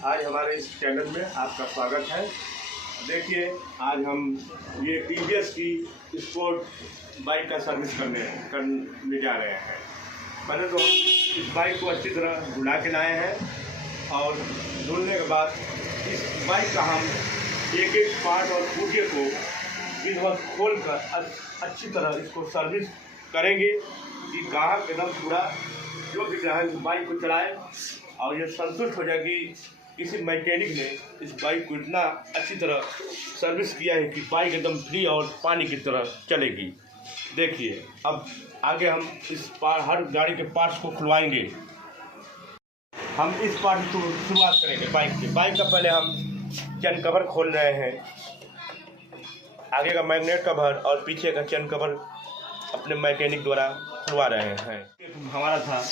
आज हमारे इस चैनल में आपका स्वागत है। देखिए, आज हम ये टीवीएस की स्पोर्ट बाइक का सर्विस करने जा रहे हैं। पहले तो हम इस बाइक को अच्छी तरह धुला के लाए हैं और धुलने के बाद इस बाइक का हम एक एक पार्ट और पुर्जे को इस वक्त खोल कर अच्छी तरह इसको सर्विस करेंगे कि ग्राहक एकदम पूरा जो भी ग्राहक बाइक को चलाए और ये संतुष्ट हो जाए कि किसी मैकेनिक ने इस बाइक को इतना अच्छी तरह सर्विस किया है कि बाइक एकदम फ्री और पानी की तरह चलेगी। देखिए, अब आगे हम हर गाड़ी के पार्ट्स को खुलवाएंगे। हम इस पार्ट को शुरुआत करेंगे बाइक का पहले हम चैन कवर खोल रहे हैं। आगे का मैग्नेट कवर और पीछे का चैन कवर अपने मैकेनिक द्वारा खुलवा रहे हैं। हमारा था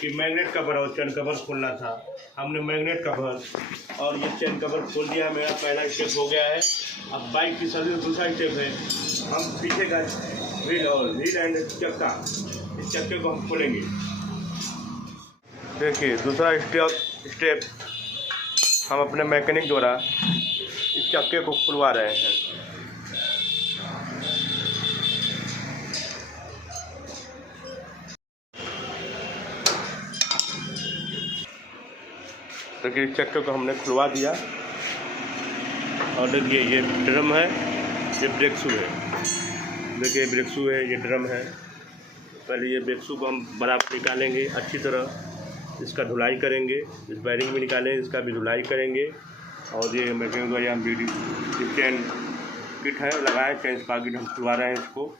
कि मैग्नेट कवर और चैन कवर खोलना था। हमने मैग्नेट कवर और ये चैन कवर खोल दिया। मेरा पहला स्टेप हो गया है। अब बाइक की सर्विस दूसरा स्टेप है। हम पीछे का व्हील एंड चक्का, इस चक्के को हम खोलेंगे। देखिए, दूसरा स्टेप हम अपने मैकेनिक द्वारा इस चक्के को खुलवा रहे हैं। देखिए, इस चक्के को हमने खुलवा दिया और देखिए ये ड्रम है, ये ब्रेक शू है। देखिए ब्रेक शू है, ये ड्रम है। पहले ये ब्रेक शू को हम बराबर निकालेंगे, अच्छी तरह इसका धुलाई करेंगे। इस बैरिंग भी निकालें, इसका भी धुलाई करेंगे। और ये मैकेनिक द्वारा हम चैन किट है लगाए, चैन स्पाकिट हम खुलवा रहे हैं इसको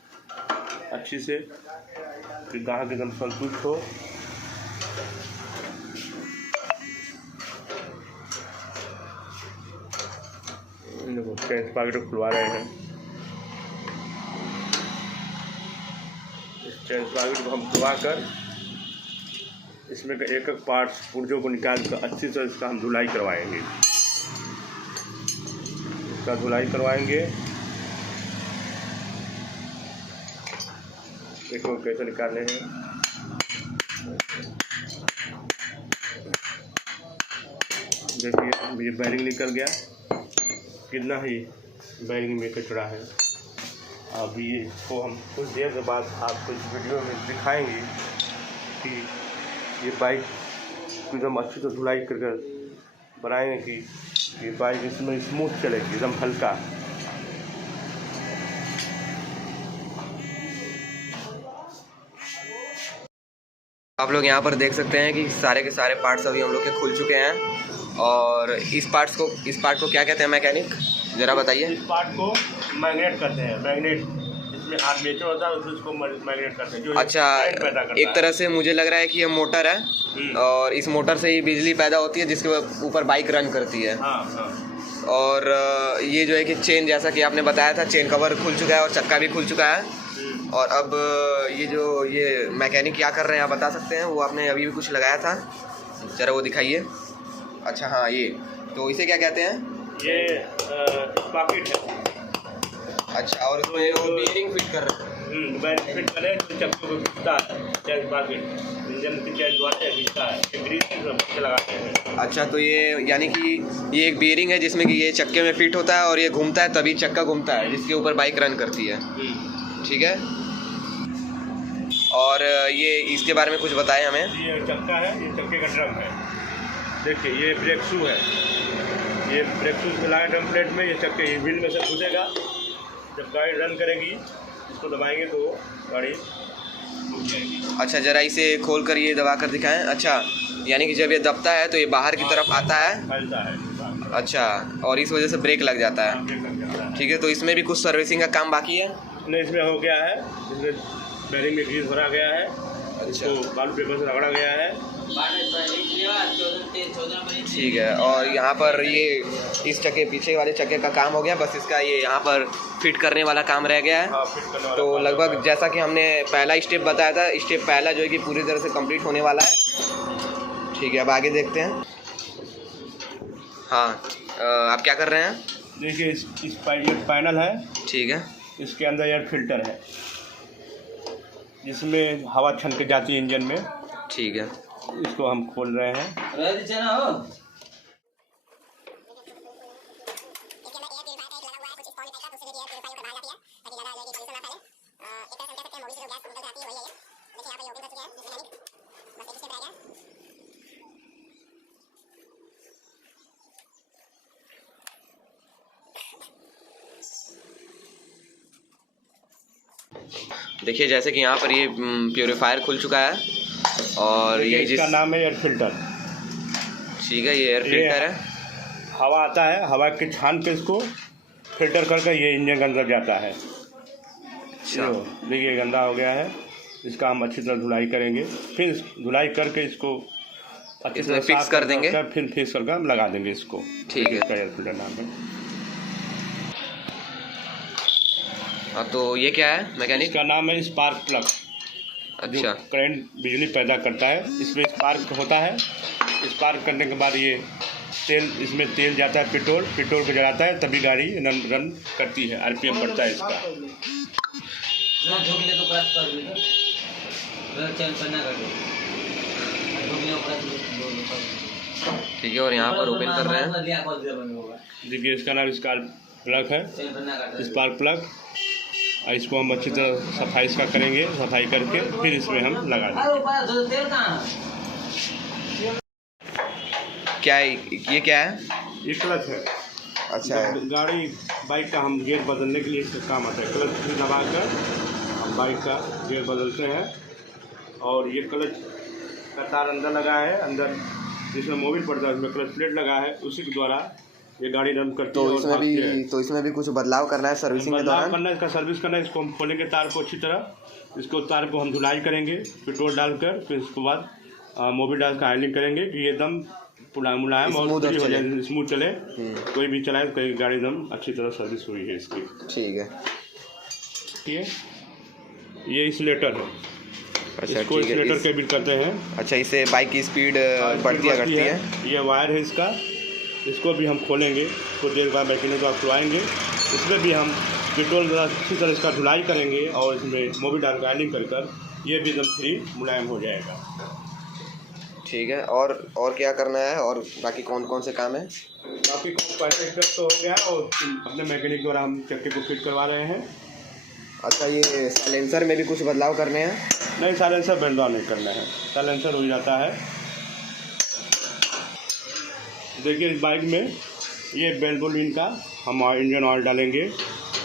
अच्छी से कि ग्राहक एकदम संतुष्ट हो। चैन स्पाकिट को खुलवा रहे हैं। इस चैन स्पाकिट को हम खुलवा कर इसमें एक एक पार्ट्स पुर्जों को निकाल कर अच्छी से इसका हम धुलाई करवाएंगे। इसका धुलाई करवाएंगे। देखो कैसे निकालने हैं। देखिए ये बैरिंग निकल गया, कितना ही बैरिंग में कचरा है। अभी इसको हम कुछ देर के बाद आपको इस वीडियो में दिखाएंगे कि ये बाइक को एकदम अच्छी से धुलाई करके बनाएंगे कि ये बाइक इसमें स्मूथ चलेगी, एकदम हल्का। आप लोग यहाँ पर देख सकते हैं कि सारे के सारे पार्ट्स अभी हम लोग के खुल चुके हैं। और इस पार्ट को क्या कहते हैं मैकेनिक, ज़रा बताइए। इस पार्ट को मैग्नेट करते हैं। मैग्नेट इसमें आर्मेचर होता है, उसको मैग्नेट करते हैं। जो अच्छा, एक तरह से मुझे लग रहा है कि ये मोटर है और इस मोटर से ही बिजली पैदा होती है जिसके ऊपर बाइक रन करती है। हाँ। और ये जो है कि चेन, जैसा कि आपने बताया था, चेन कवर खुल चुका है और चक्का भी खुल चुका है। और अब ये मैकेनिक क्या कर रहे हैं आप बता सकते हैं? वो आपने अभी भी कुछ लगाया था, ज़रा वो दिखाइए। अच्छा हाँ, ये तो इसे क्या कहते हैं? ये स्पाकिट है। अच्छा, और इसमें वो बेयरिंग फिट कर रहे हैं। बेयरिंग फिट कर रहे हैं, तो चक्के को खींचता है चैन स्पाकिट, इंजन की चैन द्वारा खींचता है, ग्रीस लगाते हैं। अच्छा, तो ये यानी कि ये एक बेयरिंग है जिसमें कि ये चक्के में फिट होता है और ये घूमता है, तभी चक्का घूमता है जिसके ऊपर बाइक रन करती है। ठीक है। और ये इसके बारे में कुछ बताएं हमें। ये चक्का है, ये चक्के का ड्रम है। देखिए ये ब्रेक शू है। ये ब्रेक शू मिलाए ड्रम प्लेट में, ये चक्के व्हील में से घुसेगा। जब गाड़ी रन करेगी, इसको दबाएंगे तो गाड़ी रुक जाएगी। अच्छा, ज़रा इसे खोल कर ये दबा कर दिखाएं। अच्छा, यानी कि जब ये दबता है तो ये बाहर की तरफ आता है, फैलता है। अच्छा, और इस वजह से ब्रेक लग जाता है। ठीक है, तो इसमें भी कुछ सर्विसिंग का काम बाकी है? नहीं, इसमें हो गया है। इसमें बैरिंग में ग्रीस भरा गया है। इसको बालू पेपर से रगड़ा गया है। ठीक है, और यहाँ पर ये इस चक्के पीछे वाले चक्के का काम हो गया, बस इसका ये यहाँ पर फिट करने वाला काम रह गया है। हाँ, फिट करने वाला। तो लगभग जैसा कि हमने पहला स्टेप बताया था, स्टेप पहला जो है कि पूरी तरह से कंप्लीट होने वाला है। ठीक है, अब आगे देखते हैं। हाँ, आप क्या कर रहे हैं? देखिए इस पैनल है। ठीक है, इसके अंदर एयर फिल्टर है जिसमें हवा छन के जाती है इंजन में। ठीक है, इसको हम खोल रहे हैं। देखिए जैसे कि यहाँ पर ये प्योरीफायर खुल चुका है और ये इसका नाम है एयर फिल्टर। ठीक है, ये एयर फिल्टर है। हवा आता है, हवा के छान के इसको फिल्टर करके ये इंजन के अंदर जाता है। अच्छा, देखिए गंदा हो गया है, इसका हम अच्छी तरह धुलाई करेंगे, फिर धुलाई करके इसको अच्छी इसमें तरह फिक्स साफ कर देंगे, फिर फिक्स करके हम लगा देंगे इसको। ठीक है, इसका एयर फिल्टर नाम है। हाँ तो ये क्या है मैकेनिक? इसका नाम है स्पार्क प्लग। अच्छा, करंट बिजली पैदा करता है, इसमें स्पार्क होता है। स्पार्क करने के बाद ये इसमें तेल जाता है, पेट्रोल को जलाता है, तभी गाड़ी रन करती है, आरपीएम बढ़ता है इसका। ठीक है, और यहाँ पर ओपन कर रहे हैं। देखिए इसका नाम स्पार्क प्लग है, स्पार्क प्लग। इसको हम अच्छी तरह सफाई इसका करेंगे, सफाई करके फिर इसमें हम लगा देंगे। क्या है ये, क्या है? ये क्लच है। अच्छा है। गाड़ी बाइक का हम गियर बदलने के लिए इसका काम आता है। क्लच दबा कर हम बाइक का गियर बदलते हैं। और ये क्लच का तार अंदर लगा है, अंदर जिसमें मोबिल पड़ता है उसमें क्लच प्लेट लगा है, उसी के द्वारा ये गाड़ी रन करती तो है। इसमें भी कुछ बदलाव करना है सर्विसिंग के दौरान? करना है, इसका सर्विस करना है। इसको हम खोलेंगे तार को अच्छी तरह, इसको तार को हम धुलाई करेंगे पेट्रोल डालकर, फिर उसके बाद मोबिल डाल कर ऑयलिंग करेंगे कि ये एकदम मुलायम और स्मूथ चले। कोई भी चलाए तो कोई गाड़ी एकदम अच्छी तरह सर्विस हुई है इसकी। ठीक है, ये इंसुलेटर है। अच्छा, इसको इंसुलेटर केबिल कहते हैं। अच्छा, इससे बाइक की स्पीड बढ़ती है। ये वायर है इसका, इसको भी हम खोलेंगे, कुछ देर बाद मैकेनिक को खुलवाएंगे। इसमें भी हम पेट्रोल अच्छी तरह इसका धुलाई करेंगे और इसमें मोबिल डाल ऑयलिंग कर ये भी एकदम फ्री मुलायम हो जाएगा। ठीक है, और क्या करना है, और बाकी कौन कौन से काम है? बाकी पहले स्टेप तो हो गया और अपने मैकेनिक द्वारा हम चक्के को फिट करवा रहे हैं। अच्छा, ये साइलेंसर में भी कुछ बदलाव करने हैं? नहीं, साइलेंसर बदलाव नहीं करना है, साइलेंसर हो जाता है। देखिए इस बाइक में ये वेल्वोलिन का हम इंजन ऑयल डालेंगे।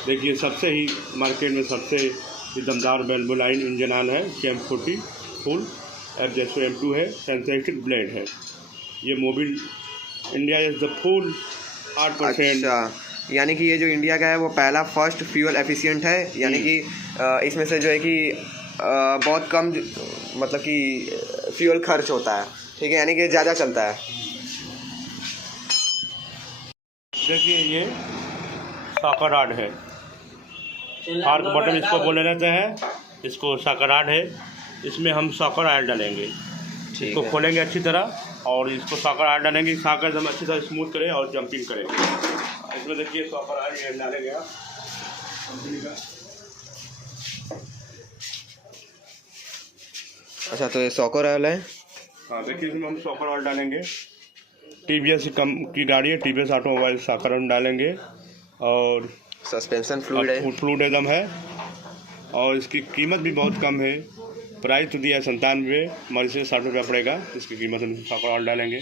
देखिए सबसे ही मार्केट में सबसे दमदार वेल्वोलिन इंजन ऑयल है, CM40 फुल FZ M2 है, सिंथेटिक ब्लेड है। ये मोबिल इंडिया इज द फुल 8%। अच्छा, यानी कि ये जो इंडिया का है वो पहला फर्स्ट फ्यूल एफिशिएंट है, यानी कि इसमें से जो है कि बहुत कम मतलब कि फ्यूल खर्च होता है। ठीक है, यानी कि ज़्यादा चलता है। देखिए ये साकर राड है, आर्क बटन इसको बोले रहते हैं, इसको साकर राड है। इसमें हम साकर ऑयल डालेंगे, इसको खोलेंगे अच्छी तरह और इसको साकर ऑयल डालेंगे। साकर एकदम अच्छी तरह स्मूथ करे और जंपिंग करे। इसमें देखिए साकर ऑयल डालेंगे आप कंपनी का। अच्छा, तो ये साकर ऑयल है। हाँ, देखिए इसमें हम साकर ऑयल डालेंगे। TVS की गाड़ी है, TVS ऑटोमोबाइल, साकर ऑयल डालेंगे। और सस्पेंशन फ्लूइड एकदम है और इसकी कीमत भी बहुत कम है। प्राइस तो दिया है 97, हमारे से 60 रुपया पड़ेगा इसकी कीमत। हम साकर ऑयल डालेंगे।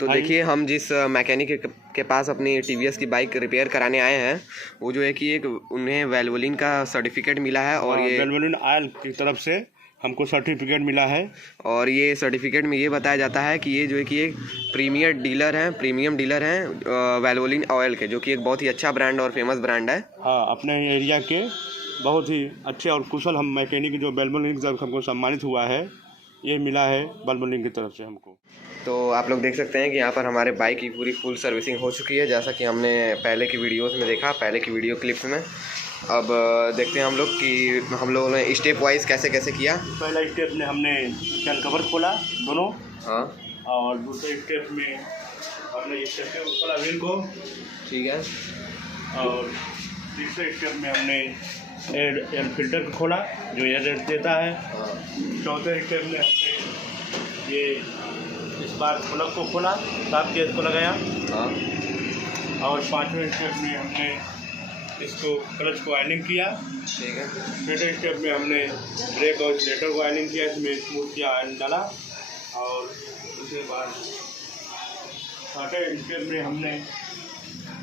तो देखिए हम जिस मैकेनिक के पास अपनी TVS की बाइक रिपेयर कराने आए हैं, वो जो है कि एक उन्हें वेल्वोलिन का सर्टिफिकेट मिला है और ये वेल्वोलिन ऑयल की तरफ से हमको सर्टिफिकेट मिला है। और ये सर्टिफिकेट में ये बताया जाता है कि ये जो है कि एक प्रीमियम डीलर हैं वेल्वोलिन ऑयल के, जो कि एक बहुत ही अच्छा ब्रांड और फेमस ब्रांड है। हाँ, अपने एरिया के बहुत ही अच्छे और कुशल हम मैकेनिक जो वेल्वोलिन की तरफ हमको सम्मानित हुआ है, ये मिला है वेल्वोलिन की तरफ से हमको। तो आप लोग देख सकते हैं कि यहाँ पर हमारे बाइक की पूरी फुल सर्विसिंग हो चुकी है, जैसा कि हमने पहले की वीडियोस में देखा, पहले की वीडियो क्लिप्स में। अब देखते हैं हम लोग कि हम लोगों ने स्टेप वाइज कैसे कैसे किया। पहला स्टेप में हमने चैन कवर खोला दोनों। हाँ, और दूसरे स्टेप में हमने ये चक्के को खोला व्हील को। ठीक है। और तीसरे स्टेप में हमने एयर फिल्टर को खोला जो एयर देता है। चौथे स्टेप में हमने ये स्पार्क प्लग को खोला, साफ केस को लगाया। हाँ। और पाँचवें स्टेप में हमने इसको क्लच को वाइंडिंग किया। ठीक है। छठे स्टेप में हमने ब्रेक और एक्सीलरेटर को वाइंडिंग किया, इसमें स्मूथ किया आयरन डाला। और उसके बाद छठे स्टेप में हमने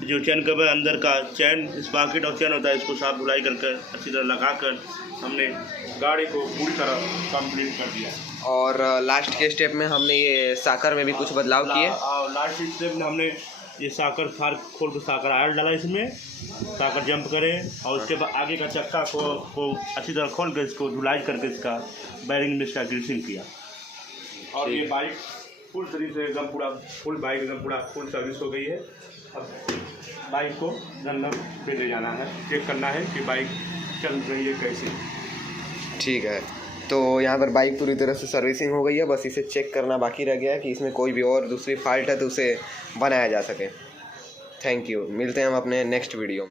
जो चैन कवर अंदर का चैन स्पाकेट और चैन होता है, इसको साफ धुलाई करके अच्छी तरह लगाकर हमने गाड़ी को पूरी तरह कंप्लीट कर दिया। और लास्ट के स्टेप में हमने ये साकर में भी कुछ बदलाव किए। और लास्ट स्टेप में हमने ये साकर फार खोल के साकर आयल डाला, इसमें साकर जंप करें और उसके बाद आगे का चक्का को अच्छी तरह खोल कर इसको धुलाई करके इसका बैरिंग में इसका ग्रीसिंग किया। और ये बाइक फुल तरीके से एकदम पूरा फुल बाइक एकदम पूरा फुल सर्विस हो गई है। अब बाइक को रनअप पे ले जाना है, चेक करना है कि बाइक चल रही है कैसे। ठीक है, तो यहाँ पर बाइक पूरी तरह से सर्विसिंग हो गई है, बस इसे चेक करना बाकी रह गया है कि इसमें कोई भी और दूसरी फॉल्ट है तो उसे बनाया जा सके। थैंक यू, मिलते हैं हम अपने नेक्स्ट वीडियो में।